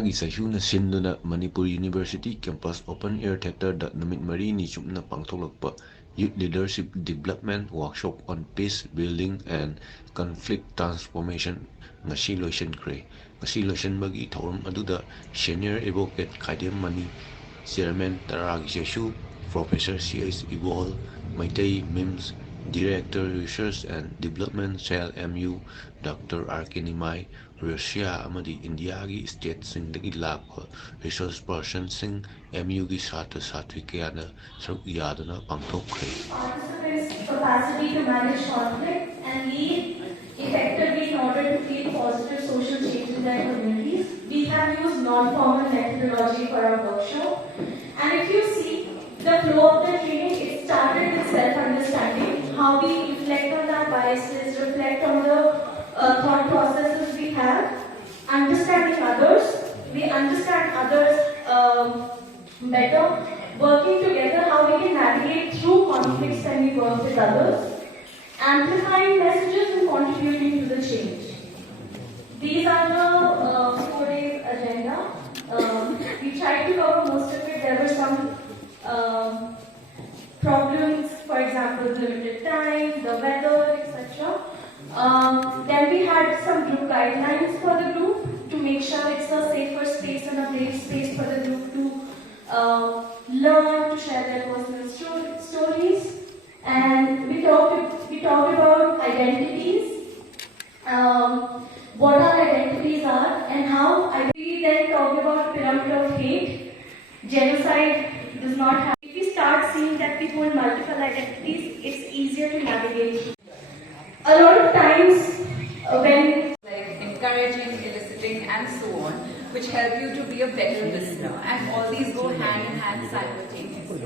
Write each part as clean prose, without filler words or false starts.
Taragi Cheisu Sinduna Manipur University Campus Open Air Theatre Numit Marini Chumna Pangtholakpa Youth Leadership Development Workshop on Peace Building and Conflict Transformation ngasi loisenkre. Ngasi loisenbagi thorum aduda Senior Advocate Khaidem Mani, Chairman Taragi Cheisu, Professor C.S. Ibol, Maitai Mims, Director Research and Development Cell MU, Dr. Arkinimai, Russia amadi India gi state sing dagi lakpa resource person sing MU gi satra satri kayana saruk yadana pangthokre. Participants' capacity to manage conflict and lead effectively in order to create positive social change in their communities. We have used non-formal methodology for our workshop, and if you see the flow of the training, it started with self-understanding, how we reflect on our biases, reflect on the thought processes we have, understanding others, we understand others better, working together, how we can navigate through conflicts when we work with others, amplifying messages and contributing to the change. These are the 4 days agenda. We tried to cover most of it. There were some problems, for example, limited time, the weather, etc. Then we had some group guidelines for the group to make sure it's a safer space and a safe space for the group to learn, to share their personal stories. And we talked about identities, what our identities are, and how. We then talked about pyramid of hate. Genocide does not have. If we start seeing that we hold multiple identities, it's easier to navigate. A lot of times when encouraging, eliciting and so on, which help you to be a better listener, and all these go hand in hand simultaneously.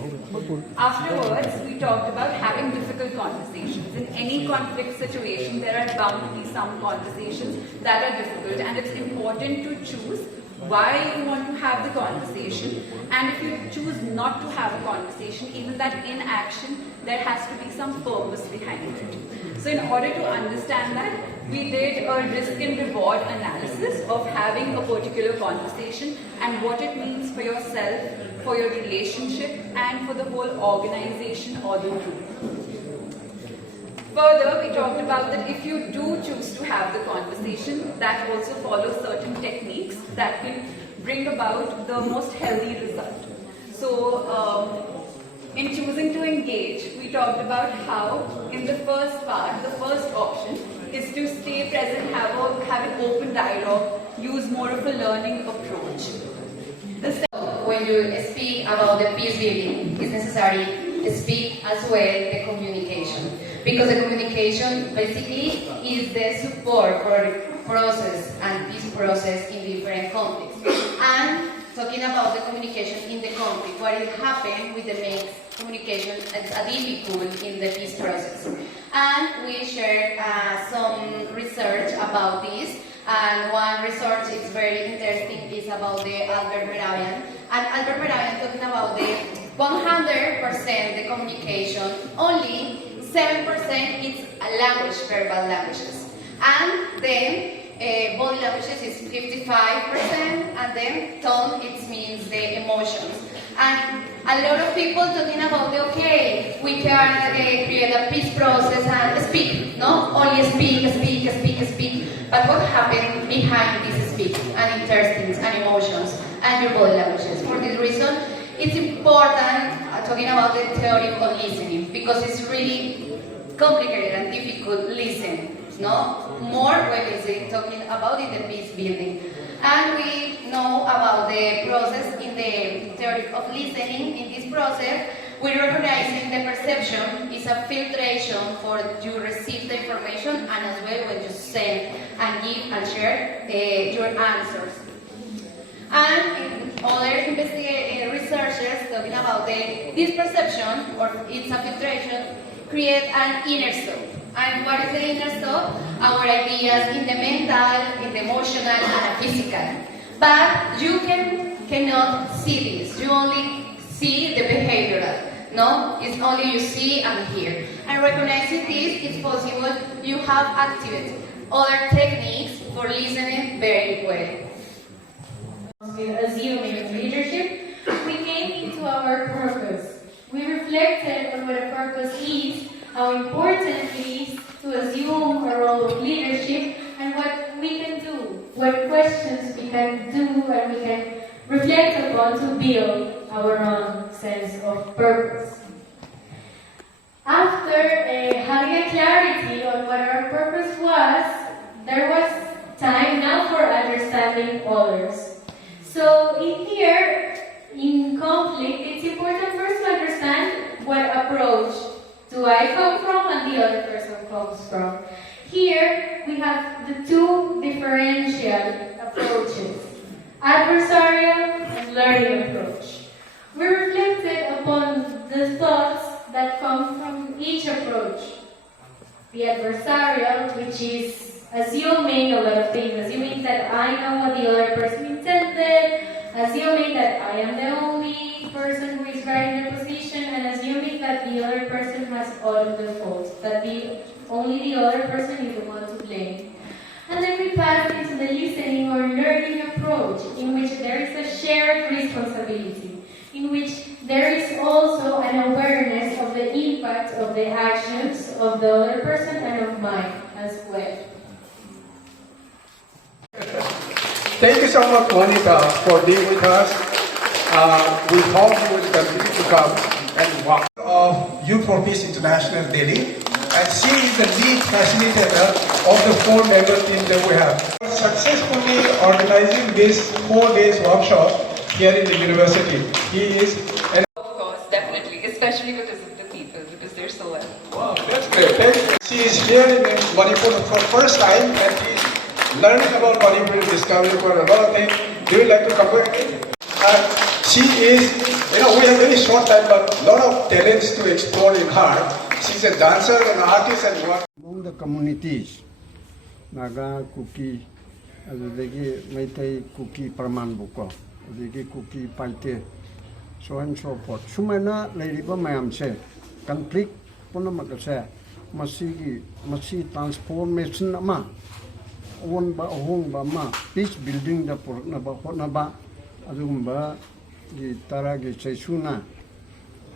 Afterwards, we talked about having difficult conversations. In any conflict situation, there are bound to be some conversations that are difficult, and it's important to choose why you want to have the conversation, and if you choose not to have a conversation, even that inaction, there has to be some purpose behind it. So in order to understand that, we did a risk and reward analysis of having a particular conversation and what it means for yourself, for your relationship, and for the whole organization or the group. Further, we talked about that if you do choose to have the conversation, that also follows certain techniques that can bring about the most healthy result. So, in choosing to engage, we talked about how, in the first part, the first option is to stay present, have an open dialogue, use more of a learning approach. When you speak about the peace building, it's necessary to speak as well the communication. Because the communication basically is the support for process and peace process in different conflicts. And talking about the communication in the conflict, what it happened with the mixed communication is difficult in the peace process. And we shared some research about this. And one research is very interesting is about the Albert Mehrabian. And Albert Mehrabian talking about the 100% the communication, only 7% is language, verbal languages. And then body languages is 55%, and then tone, it means the emotions. And a lot of people talking about the, okay, we can create a peace process and speak, no? Only speak. But what happened behind this speak and instincts and emotions and your body languages? For this reason, it's important talking about the theory of listening, because it's really complicated and difficult listening, no? More when listening, talking about in the peace building. And we know about the process in the theory of listening. In this process, we're recognizing the perception is a filtration for you receive the information, and as well when you send and give and share your answers. And other researchers talking about this perception, or it's a filtration, create an inner self. And what is the inner self? Our ideas in the mental, in the emotional, and the physical. But you cannot see this. You only see the behavioral. No, it's only you see and hear. And recognizing this, it's possible you have activated other techniques for listening very well. how important it is to assume a role of leadership and what we can do, what questions we can do and we can reflect upon to build our own sense of purpose. After having a clarity on what our purpose was, there was time now for understanding others. So in here, in conflict, it's important first to understand what approach do I come from and the other person comes from. Here, we have the two differential approaches, adversarial and learning approach. We reflected upon the thoughts that come from each approach. The adversarial, which is assuming a lot of things, assuming that I know what the other person intended, assuming that I am the only person who is right in the position, and assuming that the other person has all of the faults, that only the other person is the one to blame. And then we pass into the listening or learning approach, in which there is a shared responsibility, in which there is also an awareness of the impact of the actions of the other person and of mine as well. Thank you so much, Monica, for being with us. We hope you will continue to come and walk of Youth for Peace International Delhi. And she is the lead facilitator of the 4-member team that we have. Successfully organizing this 4 days workshop here in the university. He is Of course, definitely, especially because of the people, because they're so well. wow, that's great. Thank you. She is here in Manipur for the first time and she's learning about Manipur, discovering for a lot of things. Do you like to come back again? She is, we have very short time, but a lot of talents to explore in her. She's a dancer, an artist, and what? Among the communities, Naga, Kuki, adagi Meitei Kuki Parmanbuko, adagi Kuki Paite, so and so forth. Sumana Ladiba Mayamse, conflict Punamakase, Masi transformation ama, one ba hong ba ma, peace building the Purnaba Honaba, Adumba, the Taragi Cheisu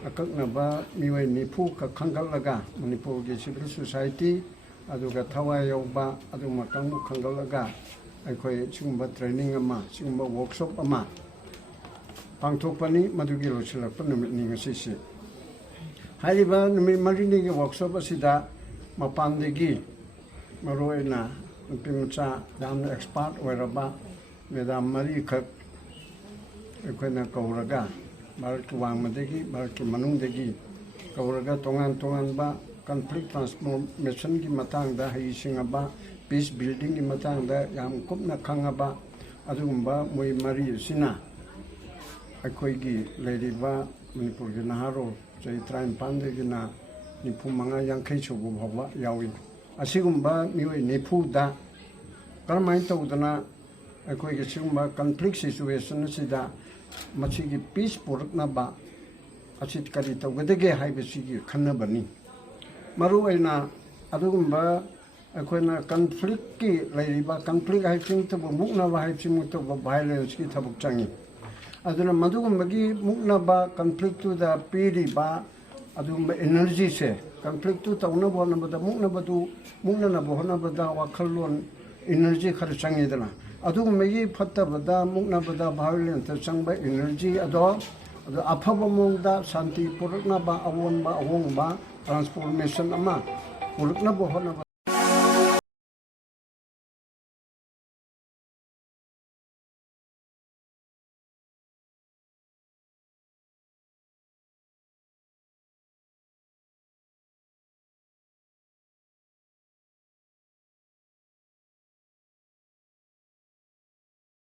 akaknaba miwai nipu ka khangalaga Manipur gi civil society aduga thawai yauba aduma kangmu khangalaga aikoi chungba training ama chungba workshop ama pangthokpani madugi lochilakpa numit ni ngasi si hariba numit marini gi workshop asida mapandegi maroina pimcha damna expert oiraba medam mari khak aikoina kauraga Barat Wang Madegi, Barat Manungdegi, Kauraga Tongan ba, conflict transformation ki matang da hai singaba, peace building ki matang da yam kupna khangaba, adumba mui mari sina. Akoi gi leriba Manipur gi naharo, jai train pande gi na nipu manga yangkai chobu bhawa yawi. Asigumba miwe nipu da, karamai taudana akoi gi sigumba conflict situation sida, Machigi peace Puraknaba Achit Karita Wedege Hibasigi Kanabani Maruena Adumba Aquena conflict Ladiba conflict I think to Muknava Hipsimuto violence Kitabukchangi Aduna Madumagi Muknaba conflict to the Piriba Adumba energy se conflict to Taunabona but the Muknabatu Muknabahonabada Wakalon energy Karchangidana Adu may pata bada mukna bada violent sangba energy ado apabamong da santi purukna ba awon ba awong ba transformation ama purukna bohona